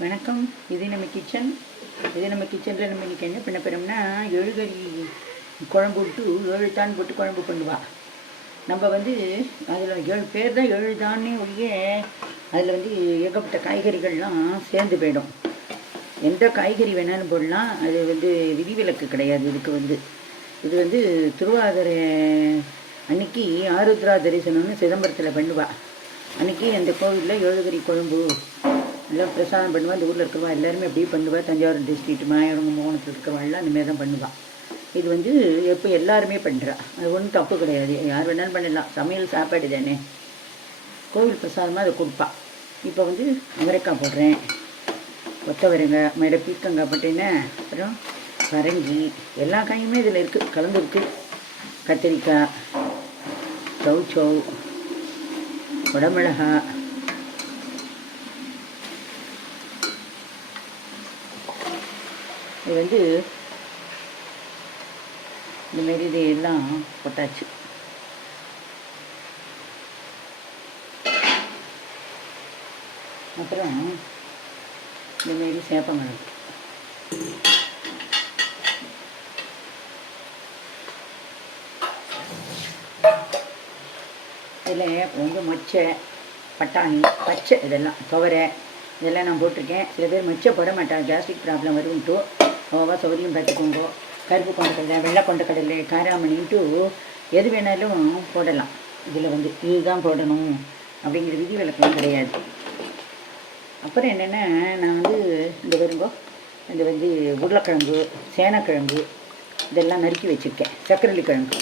வணக்கம். இது நம்ம கிச்சன் இது நம்ம கிச்சனில் நம்ம இன்றைக்கி என்ன பண்ண போகிறோம்னா எழுகறி குழம்பு விட்டு ஏழு தான் போட்டு குழம்பு பண்ணுவா. நம்ம வந்து அதில் ஏழு பேர் தான் ஏழு தானே ஒழிய அதில் வந்து ஏகப்பட்ட காய்கறிகள்லாம் சேர்ந்து போயிடும். எந்த காய்கறி வேணாலும் போடலாம். அது வந்து விதிவிலக்கு கிடையாது இதுக்கு வந்து. இது வந்து திருவாதிரை அன்னைக்கு ஆருத்ரா தரிசனம்னு சிதம்பரத்தில் பண்ணுவா. அன்னைக்கு அந்த கோவிலில் ஏழுகறி குழம்பு எல்லாம் பிரசாதம் பண்ணுவா. இந்த ஊரில் இருக்கிறவா எல்லாருமே அப்படியே பண்ணுவா. தஞ்சாவூர் டிஸ்ட்ரிக்ட் மாயவங்க மோகனத்தில் இருக்கிறவாள்லாம் அந்த மாதிரி தான் பண்ணுவாள் இது வந்து எப்போ எல்லாருமே பண்ணுறா அது ஒன்றும் தப்பு கிடையாது. யார் வேணாலும் பண்ணலாம். சமையல் சாப்பாடு தானே. கோவில் பிரசாதமாக அதை கொடுப்பா. இப்போ வந்து அவரைக்காய் போடுறேன். கொத்தவரங்க மேடம் பீக்கங்காய் போட்டேன்னா அப்புறம் பரங்கி எல்லா காயுமே இதில் இருக்குது கலந்துருக்கு கத்திரிக்காய் சௌச்சௌ குடமிளகா இது வந்து இந்த மாரி இது எல்லாம் போட்டாச்சு. அப்புறம் இந்த மாரி சேப்பங்கிழங்கு இதில் கொஞ்சம் மொச்சை பட்டாணி பச்சை இதெல்லாம் துவரை இதெல்லாம் நான் போட்டிருக்கேன். சில பேர் மொச்சை போட மாட்டாங்க கேஸ்ட்ரிக் ப்ராப்ளம் வரும்ட்டு அவ்வளோவா சௌரியம் பார்த்துக்கோங்க. கருப்பு கொண்ட கடலை வெள்ளை கொண்ட கடலை காராமணின்ட்டு எது வேணாலும் போடலாம். இதில் வந்து இதுதான் போடணும் அப்படிங்கிற விதி விலக்கெல்லாம் கிடையாது. அப்புறம் என்னென்னா நான் வந்து இந்த வருங்கோ இந்த வந்து உருளைக்கிழங்கு சேனக்கிழங்கு இதெல்லாம் நறுக்கி வச்சுருக்கேன். சக்கரவள்ளி கிழங்கு.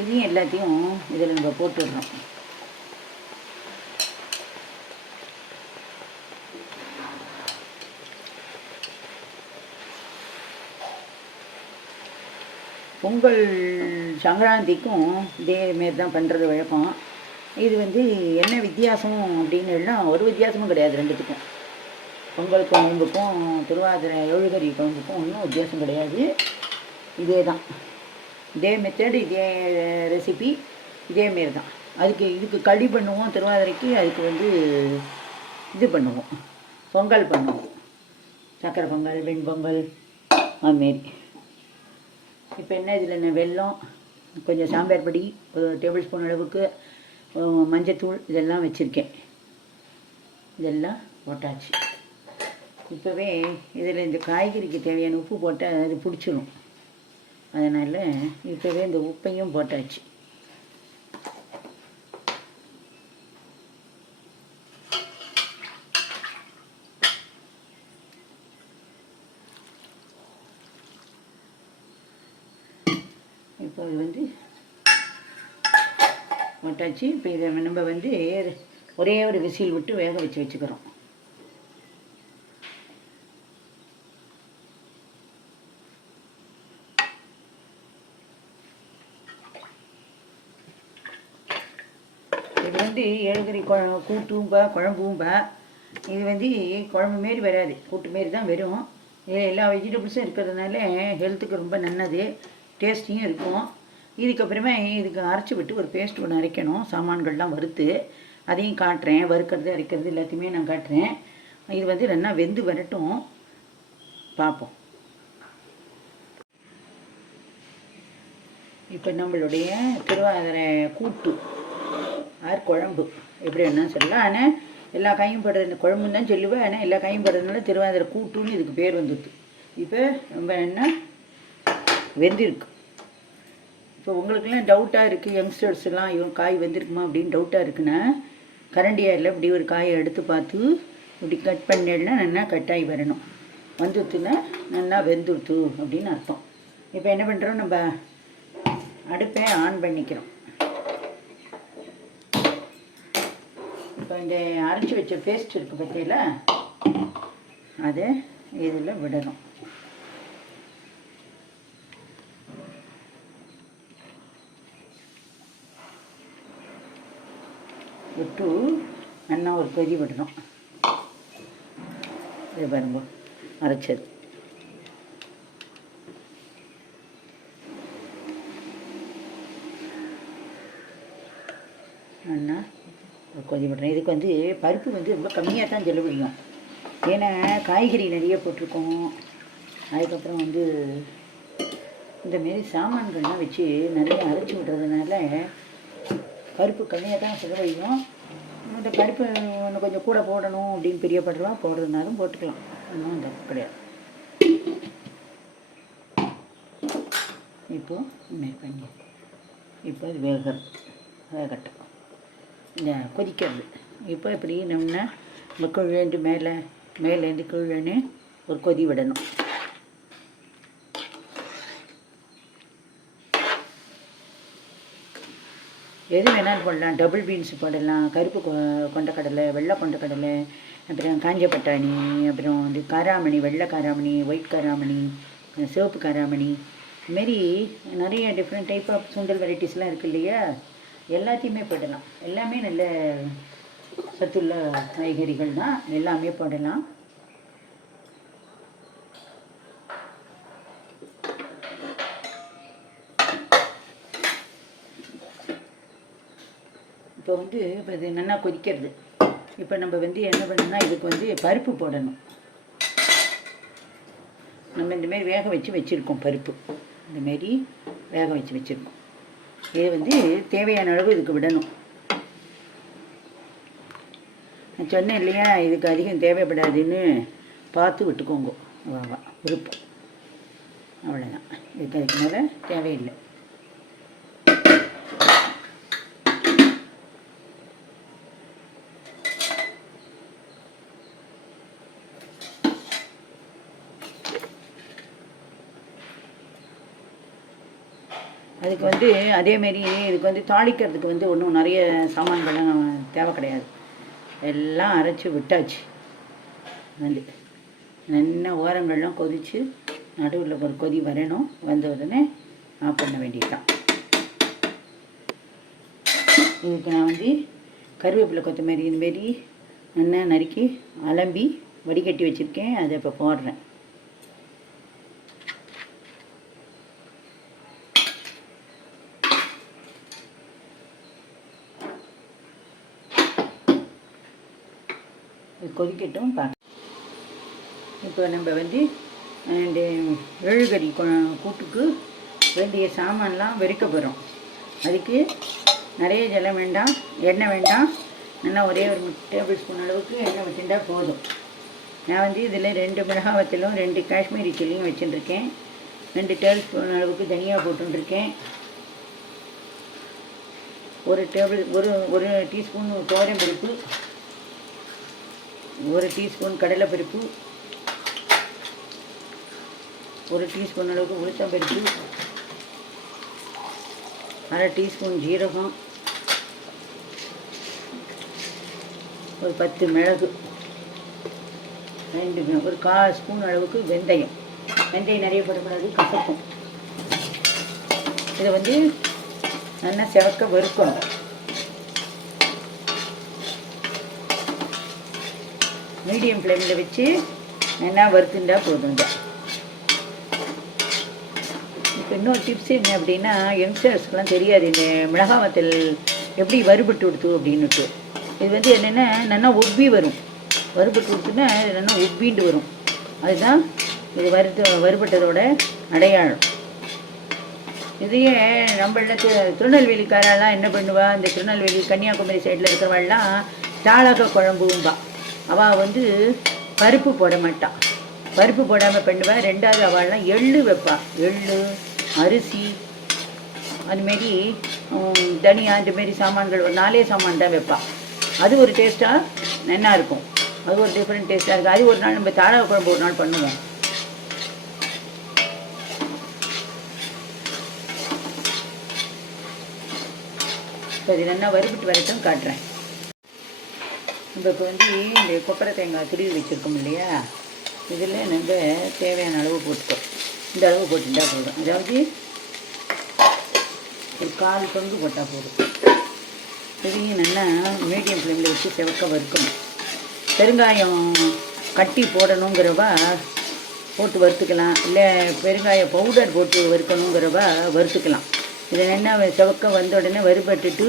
இதையும் எல்லாத்தையும் இதில் நம்ம போட்டுடுறோம். பொங்கல் சங்கராந்திக்கும் இதே மாரி தான் பண்ணுறது வழக்கம். இது வந்து என்ன வித்தியாசம் அப்படின்னு எல்லாம் ஒரு வித்தியாசமும் கிடையாது ரெண்டுத்துக்கும். பொங்கல் குழம்புக்கும் திருவாதிரை எழுகறி குழம்புக்கும் ஒன்றும் வித்தியாசம் கிடையாது. இதே தான். இதே மெத்தடு இதே ரெசிபி இதே மாரி தான். அதுக்கு இதுக்கு களி பண்ணுவோம் திருவாதிரைக்கு அதுக்கு வந்து இது பண்ணுவோம். பொங்கல் பண்ணுவோம். சக்கரை பொங்கல் வெண்பொங்கல் அதுமாரி இப்போ என்ன இதில் என்ன வெல்லம் கொஞ்சம் சாம்பார் பொடி ஒரு டேபிள் ஸ்பூன் அளவுக்கு மஞ்சத்தூள் இதெல்லாம் வச்சுருக்கேன். இதெல்லாம் போட்டாச்சு. இப்போவே இதில் இந்த காய்கறிக்கு தேவையான உப்பு போட்டால் அது பிடிச்சிடும் அதனால் இப்போவே இந்த உப்பையும் போட்டாச்சு. இப்போ இது வந்து போட்டாச்சு இப்போ இதை நம்ம வந்து ஒரே ஒரு விசில் விட்டு வேக வச்சு வச்சுக்கிறோம். இது வந்து எழுகறி குழ கூட்டும்பா குழம்பும்பா. இது வந்து குழம்பு மாரி வராது. கூட்டு மாரி தான் வரும். இதில் எல்லா வெஜிடபிள்ஸும் இருக்கிறதுனால ஹெல்த்துக்கு ரொம்ப நல்லது. டேஸ்டியும் இருக்கும். இதுக்கப்புறமே இதுக்கு அரைச்சி விட்டு ஒரு பேஸ்ட் ஒன்று அரைக்கணும். சாமான்கள்லாம் வறுத்து அதையும் காட்டுறேன். வறுக்கிறது அரைக்கிறது எல்லாத்தையுமே நான் காட்டுறேன். இது வந்து நல்லா வெந்து வரட்டும். பார்ப்போம். இப்போ நம்மளுடைய திருவாதிரை கூட்டு ஆர் குழம்பு. எப்படி என்ன சொல்லலாம். ஆனால் எல்லா காயும் படுற இந்த குழம்புன்னு தான் சொல்லுவேன். ஆனால் எல்லா காயும் படுறதுனால திருவாதிரை கூட்டுன்னு இதுக்கு பேர் வந்துடுது. இப்போ நம்ம என்ன வெந்திருக்கு இப்போ உங்களுக்குலாம் டவுட்டாக இருக்குது யங்ஸ்டர்ஸ்லாம் இவன் காய் வெந்திருக்குமா? அப்படின்னு டவுட்டாக இருக்குன்னா கரண்டியாரில் இப்படி ஒரு காயை எடுத்து பார்த்து இப்படி கட் பண்ணிடனா நல்லா கட்டாகி வரணும். வந்துடுத்துன்னா நல்லா வெந்துடுத்து அப்படின்னு அர்த்தம். இப்போ என்ன பண்ணுறோம் நம்ம அடுப்பை ஆன் பண்ணிக்கிறோம். இப்போ இந்த அரைச்சி வச்ச பேஸ்ட் இருக்குது பார்த்தீங்களா அதை இதில் விடணும். போட்டு நல்லா ஒரு கொதி விடணும் இது பாருங்க அரைச்சது. நல்லா ஒரு கொதி விடுறேன் இதுக்கு வந்து பருப்பு வந்து ரொம்ப கம்மியாக தான் செலவழியும் ஏன்னா காய்கறி நிறைய போட்டிருக்கோம். அதுக்கப்புறம் வந்து இந்தமாரி சாமான்கள்லாம் வச்சு நிறைய அரைச்சி விடுறதுனால பருப்பு கம்மியாக தான் செலவழியும் இந்த பருப்பு ஒன்று கொஞ்சம் கூட போடணும் அப்படின்னு பிரியப்படுறவா போடுறதுனாலும் போட்டுக்கலாம். ஒன்றும் தப்பு கிடையாது. இப்போது இனிமேல் பண்ணி இப்போ அது வேகிறது. வேகட்டும். இந்த கொதிக்கிறது. இப்போ இப்படி நம்ம நம்ம குழேண்டு மேலே மேலேருந்து கீழேன்னு ஒரு கொதி விடணும். எது வேணாலும் போடலாம். டபுள் பீன்ஸ் போடலாம். கருப்பு கொ- கொண்டக்கடலை வெள்ளை கொண்டக்கடலை அப்புறம் காஞ்ச பட்டாணி அப்புறம் இந்த காராமணி வெள்ளை காராமணி ஒயிட் காராமணி சிவப்பு காராமணி. இதுமாரி நிறைய டிஃப்ரெண்ட் டைப் ஆஃப் சுண்டல் வெரைட்டிஸ்லாம் இருக்குது இல்லையா? எல்லாத்தையுமே போடலாம். எல்லாமே நல்ல சத்துள்ள காய்கறிகள் தான் எல்லாமே போடலாம். இப்போ வந்து இப்போ இது நல்லா கொதிக்கிறது. இப்போ நம்ம வந்து என்ன பண்ணணும்னா இதுக்கு வந்து பருப்பு போடணும். நம்ம இந்தமாரி வேக வச்சு வச்சுருக்கோம் பருப்பு. இந்தமாரி வேக வச்சு வச்சுருக்கோம். இது வந்து தேவையான அளவு இதுக்கு விடணும். நான் சொன்னேன் இல்லையா இதுக்கு அதிகம் தேவைப்படாதுன்னு பார்த்து விட்டுக்கோங்க அவ்வளோவா விருப்பம். அவ்வளோதான் இதுக்கு அதுக்கு மேலே தேவையில்லை. அதுக்கு வந்து அதேமாரி இதுக்கு வந்து தாளிக்கிறதுக்கு வந்து ஒன்றும் நிறைய சாமான்கள்லாம் தேவை கிடையாது. எல்லாம் அரைச்சி விட்டாச்சு. வந்து நல்ல ஓரங்கள்லாம் கொதித்து நடுவில் ஒரு கொதி வரணும். வந்த உடனே ஆஃப் பண்ண வேண்டியதுதான். இதுக்கு நான் வந்து கருவேப்பிலை கொத்தமல்லி இதுமாரி நல்லா நறுக்கி அலம்பி வடிகட்டி வச்சுருக்கேன். அதை இப்போ போடுறேன். கொதிக்கட்டும் பார்க்க இப்போ நம்ம வந்து இந்த எழுகறி கூட்டுக்கு வேண்டிய சாமான்லாம் வெறுக்க போகிறோம் அதுக்கு நிறைய ஜலம் வேண்டாம் எண்ணெய் வேண்டாம். நல்லா ஒரே ஒரு டேபிள் ஸ்பூன் அளவுக்கு எண்ணெய் வச்சுட்டா போதும். நான் வந்து இதில் ரெண்டு மிளகா வத்தலும் ரெண்டு காஷ்மீரி சில்லியும் வச்சுட்டுருக்கேன் ரெண்டு டேபிள் ஸ்பூன் அளவுக்கு தனியாக போட்டுருக்கேன் ஒரு டேபிள் ஒரு ஒரு டீஸ்பூன் தோரம் பருப்பு ஒரு டீஸ்பூன் கடலைப்பருப்பு ஒரு டீஸ்பூன் அளவுக்கு உளுத்தம்பருப்பு அரை டீஸ்பூன் ஜீரகம் ஒரு பத்து மிளகு ரெண்டு ஒரு கால் ஸ்பூன் அளவுக்கு வெந்தயம். வெந்தயம் நிறைய போடக்கூடாது கசக்கும். இதை வந்து நல்லா செவக்க வறுக்கணும். மீடியம் ஃப்ளேமில் வச்சு நல்லா வறுத்துண்டா போதும் இதை. இப்போ இன்னொரு டிப்ஸ் என்ன அப்படின்னா யங்ஸ்டர்ஸ்க்கெலாம் தெரியாது இந்த மிளகா வத்தல் எப்படி வறுபட்டு கொடுத்து அப்படின்னுட்டு. இது வந்து என்னென்னா நல்லா ஒப்பி வரும். வறுபட்டு கொடுத்துன்னா நல்லா ஒப்பிண்டு வரும். அதுதான் இது வறுத்து வறுபட்டதோட அடையாளம். இதையே நம்மள திருநெல்வேலிக்காரெல்லாம் என்ன பண்ணுவா? இந்த திருநெல்வேலி கன்னியாகுமரி சைடில் இருக்கிறவள்லாம் தாளக குழம்பும்பா. அவள் வந்து பருப்பு போட மாட்டாள் பருப்பு போடாமல் பண்ணுவாள் ரெண்டாவது அவள்லாம் எள்ளு வைப்பாள் எள்ளு அரிசி அதுமாரி தனியா இந்தமாரி சாமான்கள் ஒரு நாலே சாமான் தான் வைப்பாள் அது ஒரு டேஸ்ட்டாக நல்லா இருக்கும். அது ஒரு டிஃப்ரெண்ட் டேஸ்ட்டாக இருக்குது அது ஒரு நாள் நம்ம தாளக குழம்பு ஒரு நாள் பண்ணுவோம். சரி நல்லா வறுபட்டு வரட்டும் காட்டுறேன். இந்த இப்போ வந்து இந்த கொப்பரை தேங்காய் திருவி வச்சுருக்கோம் இல்லையா? இதில் நம்ம தேவையான அளவு போட்டுக்கோ இந்த அளவு போட்டுட்டா போதும். அதாவது ஒரு கால் பங்கு போட்டால் போதும். இதையும் நல்லா மீடியம் ஃப்ளேமில் வச்சு செவக்க வறுக்கணும். பெருங்காயம் கட்டி போடணுங்கிறவா போட்டு வறுத்துக்கலாம். இல்லை பெருங்காய பவுடர் போட்டு வறுக்கணுங்கிறவா வறுத்துக்கலாம். இதை என்ன செவக்க வந்த உடனே வறுபட்டுட்டு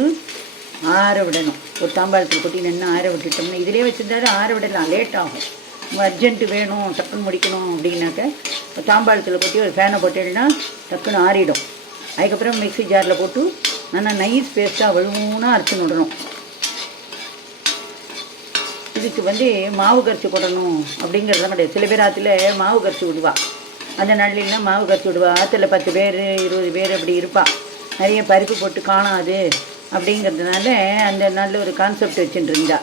ஆற விடணும். ஒரு தாம்பாளத்தில் கொட்டி நின்று ஆற விட்டுட்டோம்னா இதிலே வச்சுருந்தாலும் ஆற விடலாம் லேட் ஆகும். உங்கள் அர்ஜென்ட்டு வேணும் டக்குன்னு முடிக்கணும் அப்படின்னாக்க தாம்பாளத்தில் கொட்டி ஒரு ஃபேனை போட்டேன்னா டக்குன்னு ஆறிடும். அதுக்கப்புறம் மிக்ஸி ஜாரில் போட்டு நல்லா நைஸ் பேஸ்ட்டாக வழுவுனா அரைச்சு விடணும். இதுக்கு வந்து மாவு கரைச்சி போடணும் அப்படிங்கிறதுலாம் கிடையாது. சில பேர் ஆற்றுல மாவு கரைச்சி விடுவா. அந்த நாள்லாம் மாவு கரைச்சி விடுவா. ஆற்றுல பத்து பேர் இருபது பேர் அப்படி இருப்பாள் நிறைய பருப்பு போட்டு காணாது. அப்படிங்கிறதுனால அந்த நல்ல ஒரு கான்செப்ட் வச்சுட்டு இருந்தா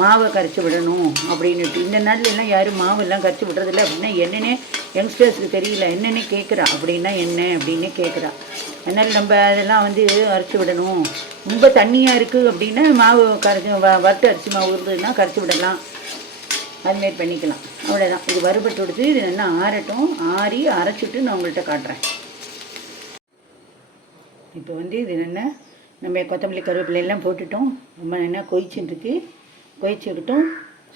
மாவை கரைச்சி விடணும் அப்படின்னுட்டு. இந்த நாள்லாம் யாரும் மாவெல்லாம் கரைச்சி விடுறதில்ல அப்படின்னா என்னென்னே யங்ஸ்டர்ஸ்க்கு தெரியல. என்னென்ன கேட்குறா? அப்படின்னா என்ன? அப்படின்னு கேட்குறா. அதனால் நம்ம அதெல்லாம் வந்து அரைச்சி விடணும். ரொம்ப தண்ணியாக இருக்குது அப்படின்னா மாவு கரைச்சி வ வறுத்து அரிசி மாவு இருந்ததுன்னா கரைச்சி விடலாம். அதுமாரி பண்ணிக்கலாம். அவ்வளோதான் இது வறுபட்டு விடுத்து இது நல்லா ஆறட்டும். ஆறி அரைச்சிட்டு நான் உங்கள்கிட்ட காட்டுறேன். இப்போ வந்து இது என்ன? நம்ம கொத்தமல்லி கருவேப்பிலை எல்லாம் போட்டுட்டோம். ரொம்ப நல்லா கொதிச்சுட்டுருக்கு. கொதிச்சுக்கிட்டும்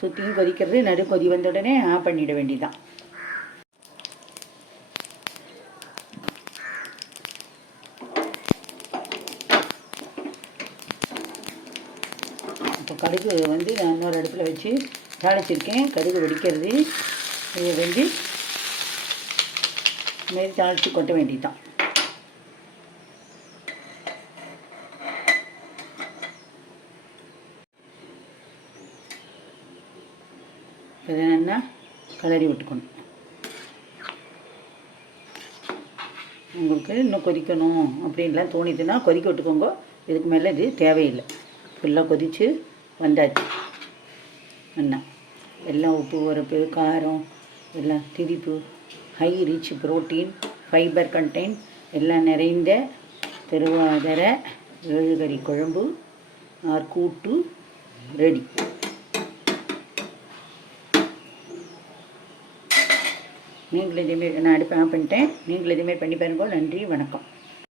சுற்றியும் கொதிக்கிறது நடு கொதி வந்த உடனே ஆஃப் பண்ணிட வேண்டியதான் இப்போ கடுகு வந்து நான் இன்னொரு அடுப்பில் வச்சு தாளிச்சிருக்கேன். கடுகு வெடிக்கிறது. இதை வந்து மாரி தாளித்து கொட்ட வேண்டியதான் இதை நல்லா கிளறி விட்டுக்கணும். உங்களுக்கு இன்னும் கொதிக்கணும் அப்படின்லாம் தோணிதுன்னா கொதிக்க விட்டுக்கோங்க. இதுக்கு மேலே இது தேவையில்லை. ஃபுல்லாக கொதித்து வந்தாச்சு. என்ன எல்லாம் உப்பு உரப்பு காரம் எல்லாம் திரிப்பு high rich protein fibre contain எல்லாம் நிறைந்த திருவாதிர ஏழுகறி குழம்பு ஆர் கூட்டு ரெடி. நீங்களும் இதேமாரி நான் அடுப்பு பண்ணிட்டேன் நீங்களும் இதேமாரி பண்ணி பாருங்கள் நன்றி வணக்கம்.